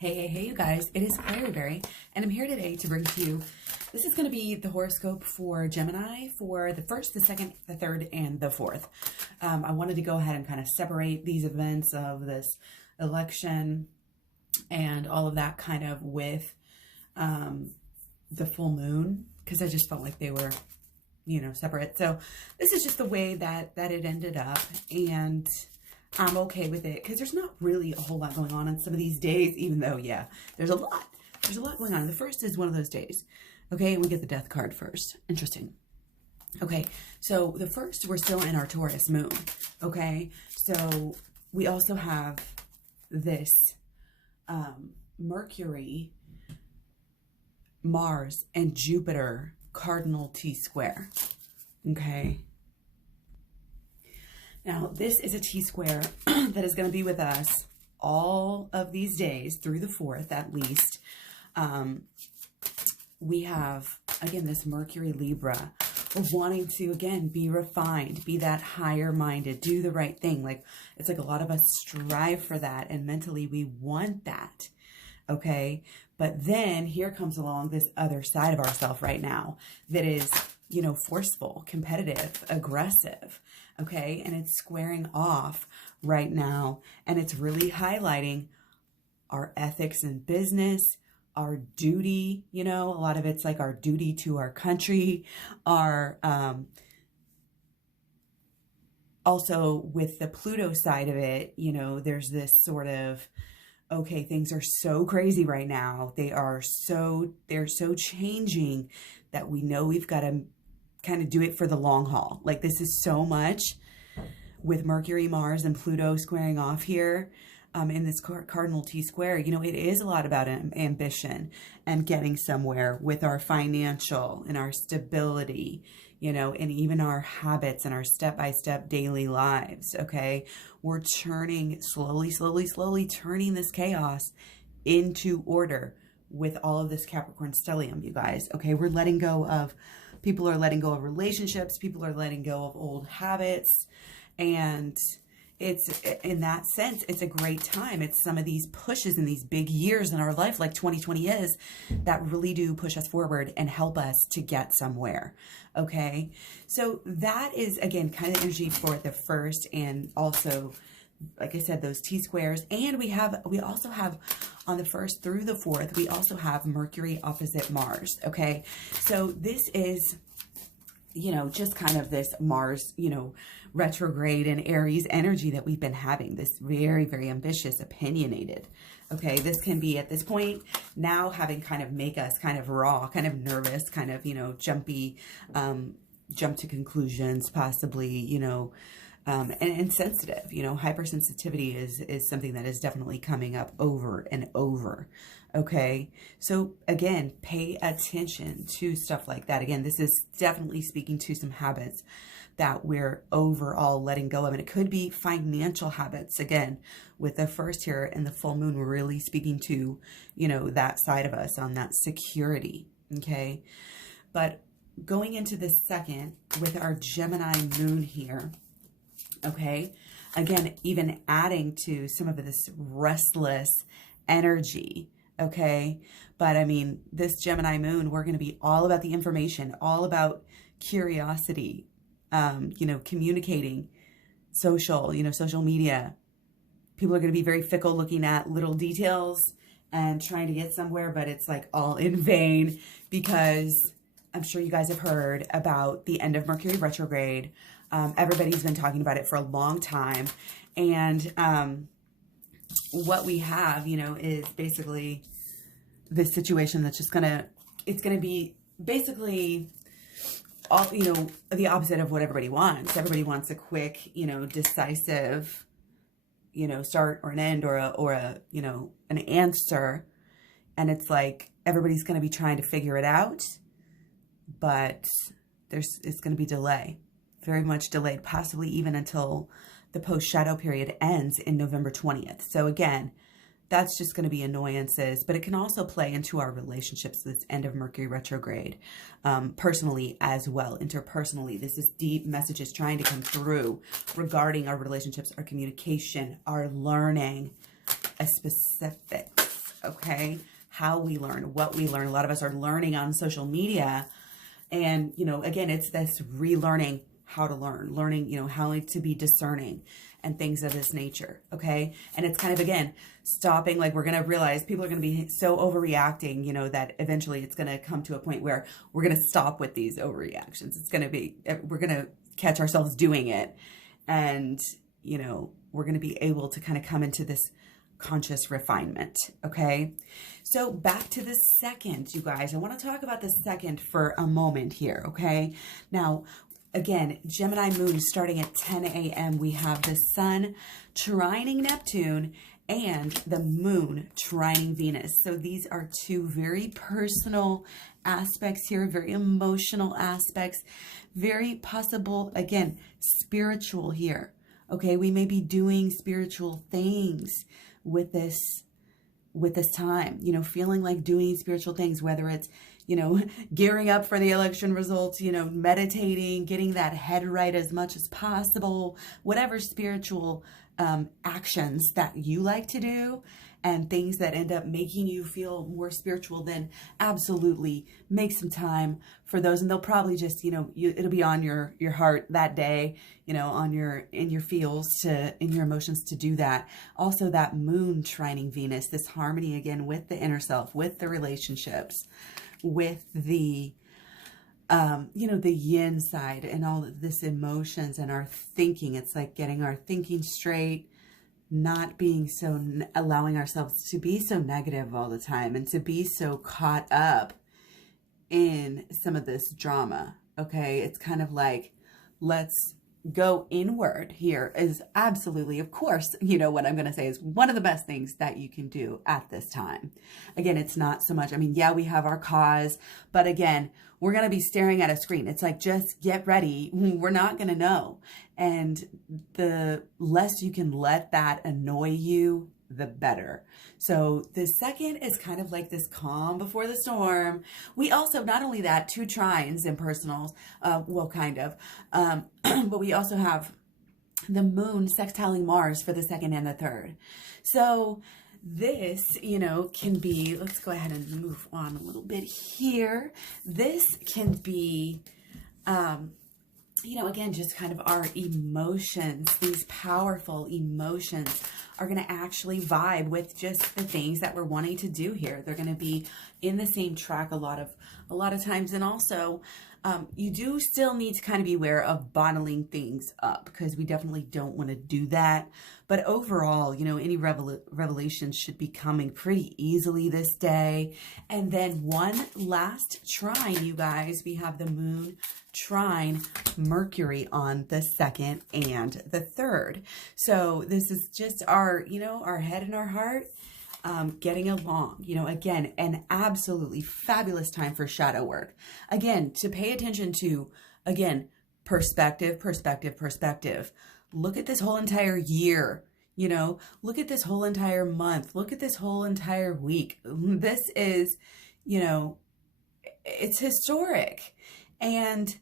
Hey, you guys, it is KlaireeBerry, and I'm here today to bring to you, this is going to be the horoscope for Gemini for the 1st, the 2nd, the 3rd, and the 4th. I wanted to go ahead and kind of separate these events of this election and all of that kind of with the full moon, because I just felt like they were, separate. So this is just the way that it ended up, and I'm okay with it because there's not really a whole lot going on some of these days, even though, yeah, there's a lot going on. The first is one of those days. Okay, and we get the death card first. Interesting. Okay, so the first, we're still in our Taurus moon. Okay, so we also have this Mercury, Mars, and Jupiter cardinal T-square. Okay. Now, this is a T-square that is going to be with us all of these days through the 4th, at least. We have, again, this Mercury Libra. We're wanting to, again, be refined, be that higher-minded, do the right thing. Like, it's like a lot of us strive for that, and mentally we want that, okay? But then here comes along this other side of ourselves right now that is, forceful, competitive, aggressive, okay? And it's squaring off right now, and it's really highlighting our ethics in business, our duty, a lot of it's like our duty to our country, our, also with the Pluto side of it, there's this sort of, okay, things are so crazy right now. They're so changing that we know we've got to kind of do it for the long haul. Like, this is so much with Mercury, Mars, and Pluto squaring off here in this cardinal T-square. It is a lot about ambition and getting somewhere with our financial and our stability, and even our habits and our step-by-step daily lives, okay? We're turning slowly turning this chaos into order with all of this Capricorn stellium, you guys, okay? We're letting go of, people are letting go of relationships, people are letting go of old habits, and it's, in that sense, it's a great time. It's some of these pushes in these big years in our life, like 2020 is, that really do push us forward and help us to get somewhere, okay? So that is, again, kind of energy for the 1st, and also, like I said, those T-squares. And we also have, on the 1st through the 4th, we also have Mercury opposite Mars, okay? So this is, just kind of this Mars, retrograde and Aries energy that we've been having, this very, very ambitious, opinionated, okay? This can be, at this point, now having kind of make us kind of raw, kind of nervous, kind of, jumpy, jump to conclusions, possibly, and sensitive, hypersensitivity is something that is definitely coming up over and over, okay? So again, pay attention to stuff like that. Again, this is definitely speaking to some habits that we're overall letting go of, and it could be financial habits. Again, with the 1st here and the full moon, we're really speaking to, that side of us on that security, okay? But going into the 2nd with our Gemini moon here, okay, again, even adding to some of this restless energy, okay? But I mean, this Gemini moon, we're going to be all about the information, all about curiosity, communicating, social media. People are going to be very fickle, looking at little details and trying to get somewhere, but it's like all in vain, because I'm sure you guys have heard about the end of Mercury retrograde. Everybody's been talking about it for a long time. And what we have, is basically this situation that's just it's going to be basically all, the opposite of what everybody wants. Everybody wants a quick, decisive, start or an end, or an answer. And it's like, everybody's going to be trying to figure it out, but it's going to be delay. Very much delayed, possibly even until the post-shadow period ends in November 20th. So again, that's just going to be annoyances, but it can also play into our relationships, this end of Mercury retrograde, personally as well, interpersonally. This is deep messages trying to come through regarding our relationships, our communication, our learning, a specifics, okay? How we learn, what we learn. A lot of us are learning on social media. And, you know, again, it's this relearning how to learn, learning, you know, how to be discerning and things of this nature, okay? And it's kind of, again, stopping, like we're going to realize people are going to be so overreacting, you know, that eventually it's going to come to a point where we're going to stop with these overreactions. It's going to be, we're going to catch ourselves doing it. And, you know, we're going to be able to kind of come into this conscious refinement, okay? So back to the second, you guys. I want to talk about the second for a moment here, okay? Now, again, Gemini moon starting at 10 a.m. We have the sun trining Neptune and the moon trining Venus. So these are two very personal aspects here, very emotional aspects, very possible, again, spiritual here. Okay, we may be doing spiritual things with this time, you know, feeling like doing spiritual things, whether it's, you know, gearing up for the election results, you know, meditating, getting that head right as much as possible, whatever spiritual actions that you like to do and things that end up making you feel more spiritual, then absolutely make some time for those. And they'll probably just, you know, it'll be on your heart that day, you know, in your feels in your emotions to do that. Also that moon trining Venus, this harmony again with the inner self, with the relationships, with the, you know, the yin side and all of this emotions and our thinking. It's like getting our thinking straight, not being so, allowing ourselves to be so negative all the time and to be so caught up in some of this drama. Okay. It's kind of like, let's go inward here is absolutely, of course, you know, what I'm going to say is one of the best things that you can do at this time. Again, it's not so much, I mean, yeah, we have our cause, but again, we're going to be staring at a screen. It's like, just get ready. We're not going to know. And the less you can let that annoy you, the better. So the second is kind of like this calm before the storm. We also, not only that, two trines in personals, well, kind of, but we also have the moon sextiling Mars for the second and the third. So this, you know, can be, let's go ahead and move on a little bit here. This can be, you know, again, just kind of our emotions. These powerful emotions are going to actually vibe with just the things that we're wanting to do here. They're going to be in the same track a lot of times. And also, you do still need to kind of be aware of bottling things up, because we definitely don't want to do that. But overall, you know, any revelations should be coming pretty easily this day. And then one last trine, you guys, we have the moon trine Mercury on the 2nd and the 3rd. So this is just our, you know, our head and our heart getting along, you know, again, an absolutely fabulous time for shadow work. Again, to pay attention to, again, perspective. Look at this whole entire year, you know, look at this whole entire month, look at this whole entire week. This is, you know, it's historic. And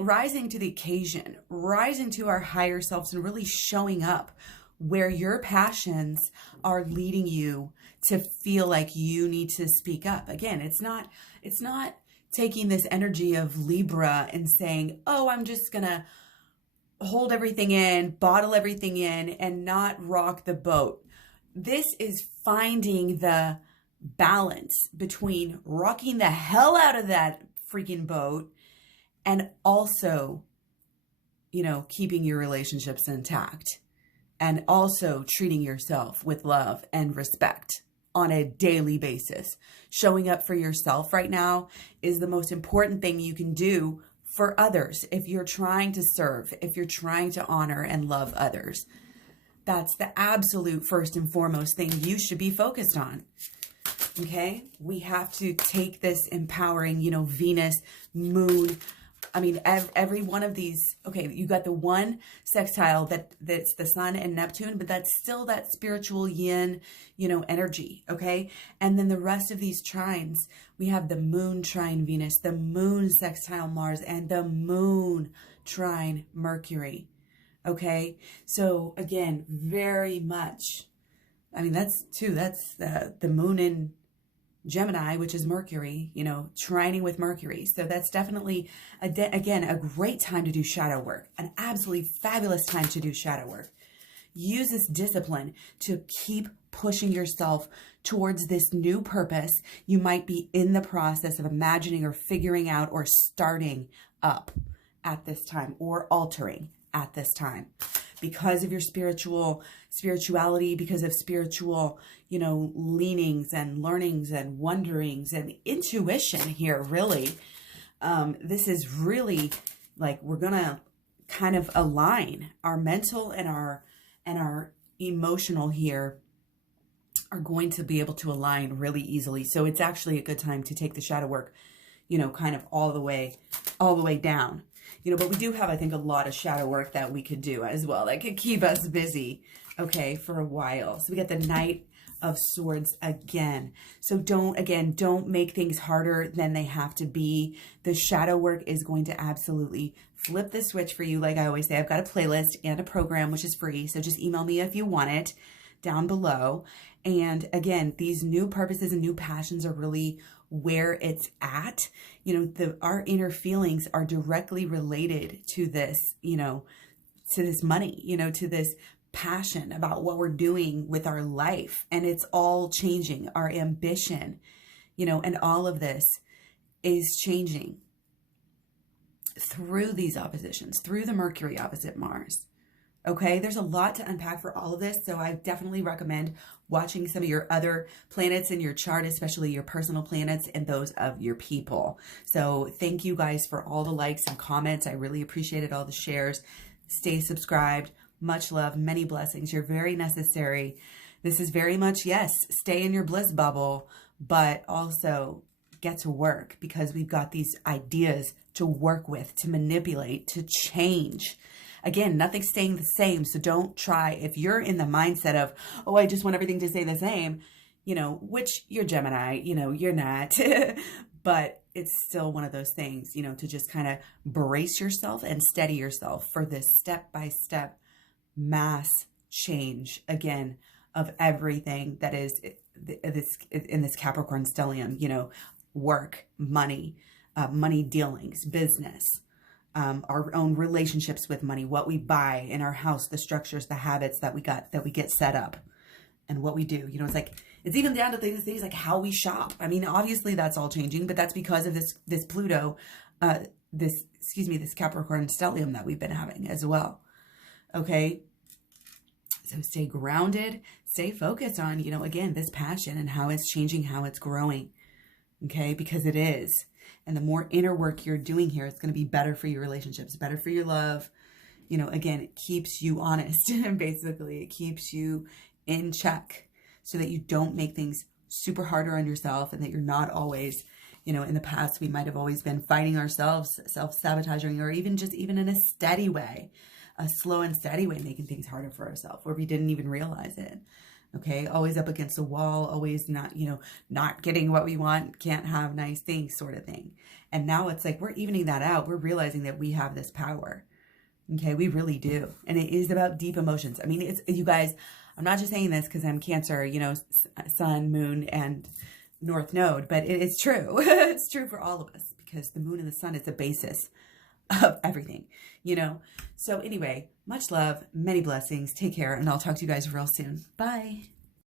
rising to the occasion, rising to our higher selves and really showing up where your passions are leading you to feel like you need to speak up. Again, it's not taking this energy of Libra and saying, oh, I'm just going to hold everything in, bottle everything in, and not rock the boat. This is finding the balance between rocking the hell out of that freaking boat and also, you know, keeping your relationships intact. And also treating yourself with love and respect on a daily basis. Showing up for yourself right now is the most important thing you can do for others. If you're trying to serve, if you're trying to honor and love others, that's the absolute first and foremost thing you should be focused on. Okay? We have to take this empowering, you know, Venus, moon, I mean, every one of these, okay, you got the one sextile that's the sun and Neptune, but that's still that spiritual yin, you know, energy, okay? And then the rest of these trines, we have the moon trine Venus, the moon sextile Mars, and the moon trine Mercury, okay? So again, very much I mean, that's the moon in Gemini, which is Mercury, you know, trining with Mercury. So that's definitely, again, a great time to do shadow work, an absolutely fabulous time to do shadow work. Use this discipline to keep pushing yourself towards this new purpose you might be in the process of imagining or figuring out or starting up at this time, or altering at this time. Because of your spirituality, because of spiritual, you know, leanings and learnings and wonderings and intuition here, really. This is really like, we're going to kind of align our mental and our emotional here are going to be able to align really easily. So it's actually a good time to take the shadow work, you know, kind of all the way down. You know, but we do have, I think, a lot of shadow work that we could do as well that could keep us busy, okay, for a while. So we got the Knight of Swords again. So don't make things harder than they have to be. The shadow work is going to absolutely flip the switch for you. Like I always say, I've got a playlist and a program, which is free. So just email me if you want it down below. And again, these new purposes and new passions are really where it's at. You know, our inner feelings are directly related to this, you know, to this money, you know, to this passion about what we're doing with our life. And it's all changing. Our ambition, you know, and all of this is changing through these oppositions, through the Mercury opposite Mars. Okay, there's a lot to unpack for all of this, so I definitely recommend watching some of your other planets in your chart, especially your personal planets and those of your people. So thank you guys for all the likes and comments. I really appreciated all the shares. Stay subscribed. Much love, many blessings. You're very necessary. This is very much, yes, stay in your bliss bubble, but also get to work, because we've got these ideas to work with, to manipulate, to change. Again, nothing's staying the same. So don't try, if you're in the mindset of, oh, I just want everything to stay the same, you know, which you're Gemini, you know, you're not, but it's still one of those things, you know, to just kind of brace yourself and steady yourself for this step-by-step mass change, again, of everything that is in this Capricorn stellium, you know, work, money, money dealings, business, our own relationships with money, what we buy in our house, the structures, the habits that we get set up, and what we do. You know, it's like, it's even down to things like how we shop. I mean, obviously that's all changing, but that's because of this Pluto, this Capricorn stellium that we've been having as well. Okay. So stay grounded, stay focused on, you know, again, this passion and how it's changing, how it's growing. Okay. Because it is. And the more inner work you're doing here, it's going to be better for your relationships, better for your love. You know, again, it keeps you honest. Basically, it keeps you in check so that you don't make things super harder on yourself, and that you're not always, you know, in the past, we might have always been fighting ourselves, self-sabotaging, or even in a steady way, a slow and steady way, making things harder for ourselves where we didn't even realize it. Okay, always up against the wall, always not, you know, not getting what we want, can't have nice things, sort of thing. And now it's like, we're evening that out. We're realizing that we have this power. Okay, we really do. And it is about deep emotions. I mean, it's, you guys, I'm not just saying this because I'm Cancer, you know, sun, moon, and North Node, but it is true. It's true for all of us, because the moon and the sun is the basis of everything, you know. So anyway, much love, many blessings. Take care, and I'll talk to you guys real soon. Bye.